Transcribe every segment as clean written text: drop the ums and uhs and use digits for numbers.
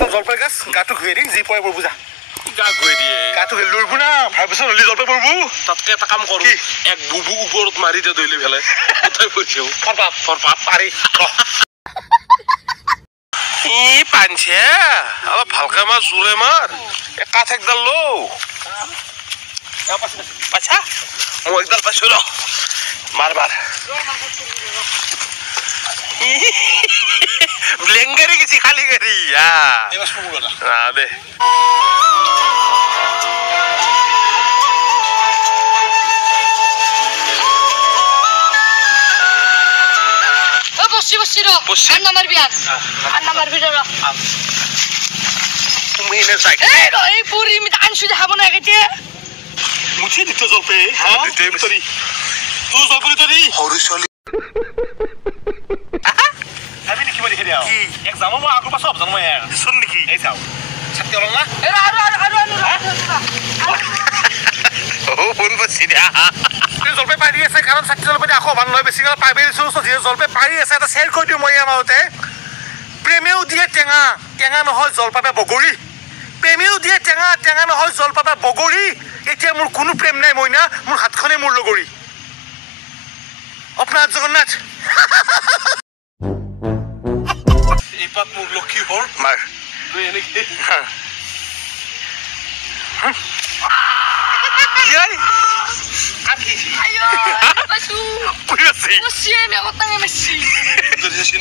এটা জলপাই গাছ গাটো ঘূৰাই দি যি পৰে বুজা গা ঘূৰাই দিয়ে গাটো লৰবো না ভাবিছ নলি জলপাই পৰবো তাতকে এটা কাম কৰো এক বুবু ওপৰত মাৰি দে দইলে ফেলে কোথায় পড়ছেও ফৰপাপ পাৰি ই পানছে অলপ ভালকে মাৰ জোৰে মাৰ এক কাঠ একডাল লো পাইছা মই একডাল পাইছো ৰ মাৰ ব্লেংগারি গেছি খালি গাড়ি দে বসছি র আর নাম্বার বিয়ার আর নাম্বার বিয়ার তুমি এনে চাই এই র এই পুরি মি ধান সুদে খাবো না কেটে মুছি দিতে জলপাই হ্যাঁ দিতে তরি তুই জলপাই তরি হরিশলি আমি লিখিব দেখি দিও এক্সাম মই আগৰ পাছ অপচন মই শুন নেকি এই চাও ছাত্তি হল না এ ও ফোন বসি দিয়া জলপাই পাৰি আছে কাৰণ ছাত্তি জলপাই আকৌ মান নহয় বেছি পাইবে দিছো জলপাই পাৰি আছে এটা শেয়াৰ কৰি দিও মই আমাতে প্ৰেমেও দিয়ে টেঙা টেঙা নহয় জলপাই বগৰী প্ৰেমেও দিয়ে টেঙা টেঙা নহয় জলপাই বগৰী এতিয়া মোৰ কোনো প্ৰেম নাই মইনা মোৰ হাতখনে মোৰ লগৰী আপোনাৰ জগন্নাথ এইপাত মোৰ লক্ষী হৰ মাৰ তুই এনে কি ইয়াই ayo pasu পুরসি বসছি আমি কতঙ্গে মেসি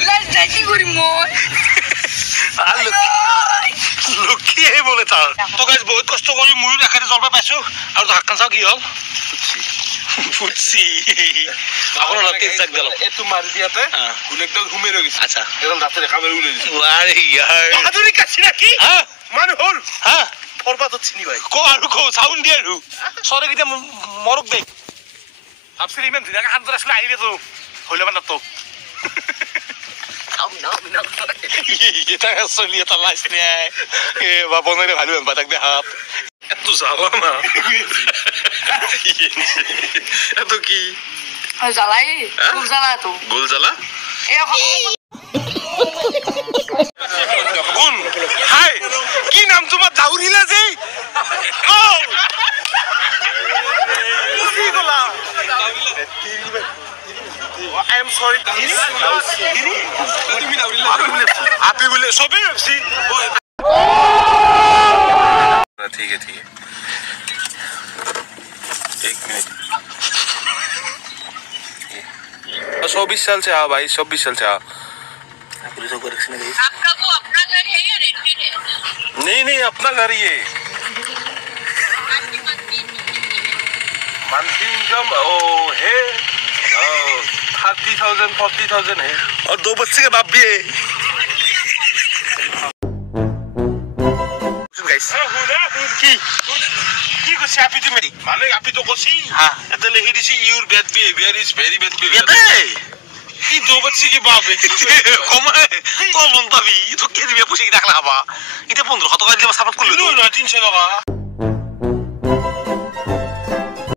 লাজ যাইতি করি মই আলো লক্ষী এই বলে তা তো গাইস বহুত কষ্ট কৰি মুই দেখাতে জলপাই পাইছো আৰু হাক্কান চাও কি হল ফুটছি আপোনাৰ লক্ষী জাগ গল এটো মাৰ দিয়াতে গুলেকডাল ঘুমে ৰৈ গৈছে আচ্ছা এজন ৰাতে কামেৰ উলাই দিছে আরে ইয়ার বাহাদুরি কাছি নাকি হ্যাঁ মান হল হ্যাঁ ফরবাত চিনি ভাই কো আৰু কো সাউন্ড দিয়া আৰু সরে গিটা মরক দেখ আপসি ইমান ধুনিয়াকে আন্দর আসলে আইলে তো হইলে মানে তো এটা চলি এটা লাইছ নে এ বাপনৰে ভালো বাটাক দে হাত এটো জালা না এটো কি জ্বালাই খুব জ্বালা তো গোল জালা এই কোন হাই কি নাম তোমার দাউরিলা যে ও কি গলা I am sorry আপনি বলে সবই ভাবছি ठीक है 1 मिनट 24 साल से आओ भाई 24 साल से आओ पुलिस को करेक्शन है आपका वो अपना घर है या रेंटेड है नहीं अपना घर ही है मंथली इनकम ओ है 30,000 40,000 है और 2 बच्चे के बाप भी है गाइस কি কৈছে আপি তুমি মানে আপি তো কৈছি हां এটা লিখি দিছি your bad behaviour is very bad ये বিহেভিয়ার কি দো বচ্চে কি বাপ রে কমে তো লন পাবি তো কে দিবে পুষি রাখলা হবা এটা 1500 টাকা দিলে সাপোর্ট করলি না 300 টাকা